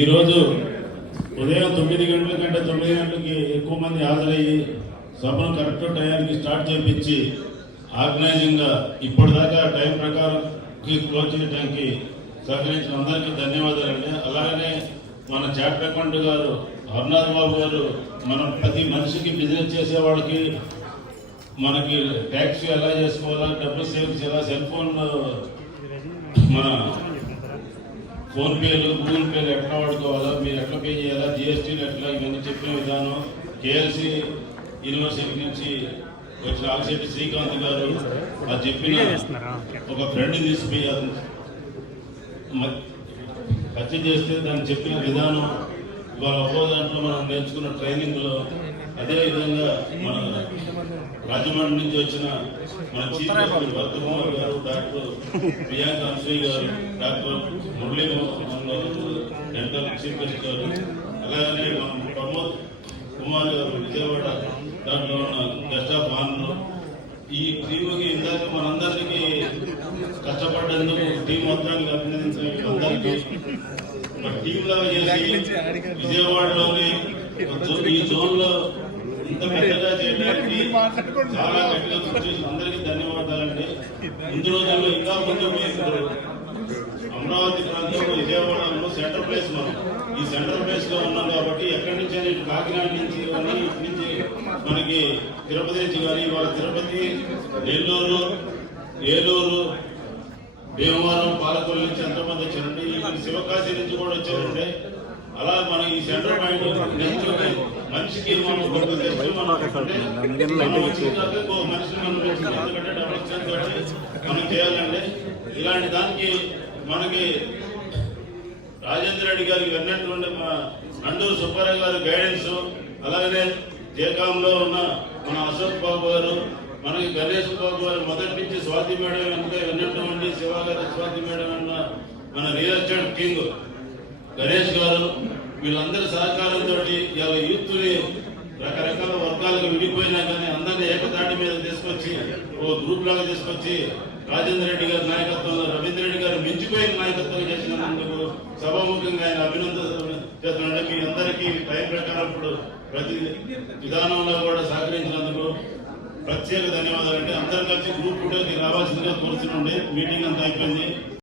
ఈరోజు ఉదయం 9 గంటల కంటే 9 గంటలకి ఎక్కువ మంది హాజరయ్యి సభను కరెక్ట్ టైంకి స్టార్ట్ చేయించి ఆర్గనైజింగ్గా ఇప్పటిదాకా టైం ప్రకారం క్లోజ్ చేయడానికి సహకరించిన అందరికీ ధన్యవాదాలండి. అలాగనే మన చార్టర్డ్ అకౌంట్ గారు హర్నాథ్ బాబు గారు మనం ప్రతి మనిషికి బిజినెస్ చేసే వాళ్ళకి మనకి ట్యాక్స్ ఎలా చేసుకోవాలా, డబ్బులు సేవ్ చేయాలా, సెల్ ఫోన్ మన ఫోన్పేలు గూగుల్ పేలు ఎట్లా వాడుకోవాలా, మీరు ఎట్లా పే చేయాలా, జిఎస్టీలు ఎట్లా, ఇవన్నీ చెప్పిన విధానం కేఎల్సి యూనివర్సిటీ నుంచి వచ్చిన ఆల్సెట్టి శ్రీకాంత్ గారు అది చెప్పిన ఒక ఫ్రెండ్ తీసిపోయి హత్య చేస్తే దాన్ని చెప్పిన విధానం ఇవాళ ఒక్కో దాంట్లో మనం నేర్చుకున్న ట్రైనింగ్లో అదేవిధంగా మన రాజమండ్రి నుంచి వచ్చిన మన చీఫ్ మినిస్టర్ భరతకుమార్ గారు, డాక్టర్ ప్రియాంక అన్సూయ గారు, doctor Murali dental chief minister గారు, అలాగనే మన ప్రమోద్ కుమార్ గారు విజయవాడ దాంట్లో ఉన్న గెస్ట్ ఆఫ్ ఆనర్, ఈ టీముకి ఇందాక మనందరికీ కష్టపడ్డందుకు టీం మొత్తానికి అభినందించడానికి అందరికీ టీం లాగా చేసి విజయవాడలోని ఈ జోన్ లో ఇంత పెద్దగా చేయడానికి చాలా గట్టిగా కృషి చేసిన అందరికీ ధన్యవాదాలండి. ముందు రోజుల్లో ఇంకా ముందు అమరావతి ప్రాంతంలో విజయవాడలో సెంట్రల్ ప్లేస్ మనం ఈ సెంట్రల్ ప్లేస్ లో ఉన్నాం కాబట్టి ఎక్కడి నుంచి అనేది కాకినాడ నుంచి కానీ ఇటు నుంచి మనకి తిరుపతి నుంచి కానీ ఇవాళ తిరుపతి, నెల్లూరు, ఏలూరు, భీమవరం, పాలకొల్లు నుంచి ఎంతోమంది వచ్చారండి. శివకాశి నుంచి కూడా వచ్చారండి. అలా మన ఈ సెంట్రల్ పాయింట్ నేర్చుకుని మనిషికి మనం మనం చేయాలండి. ఇలాంటి దానికి మనకి రాజేంద్ర రెడ్డి గారికి వెళ్ళినటువంటి మా నండూరు సుబ్బారావు గారి గైడెన్స్, అలాగనే జేకాంలో ఉన్న మన అశోక్ బాబు గారు, మనకి గణేష్ బాబు గారు మొదటి నుంచి స్వాతి మేడం వెనుక విన్నటువంటి శివ గారు, స్వాతి మేడం అన్న మన రియల్ ఎస్టేట్ కింగ్ గణేష్ గారు, వీళ్ళందరి సహకారంతో ఇలా యూత్ని రకరకాల వర్గాలకు విడిపోయినా కానీ అందరినీ ఏకతాటి మీద తీసుకొచ్చి ఓ గ్రూప్ లాగా తీసుకొచ్చి రాజేంద్ర రెడ్డి గారి నాయకత్వంలో రవీంద్ర రెడ్డి గారు మించిపోయిన నాయకత్వం చేసినందుకు సభాముఖంగా ఆయన అభినందన చేస్తున్నాడు. మీ అందరికీ టైం ప్రకారం ఇప్పుడు ప్రతి విధానంలో కూడా సహకరించినందుకు ప్రత్యేక ధన్యవాదాలు. అంటే అందరు కలిసి గ్రూప్ ఫోటోకి రావాల్సిందిగా కోరుతుండే. మీటింగ్ అంతా అయిపోయింది.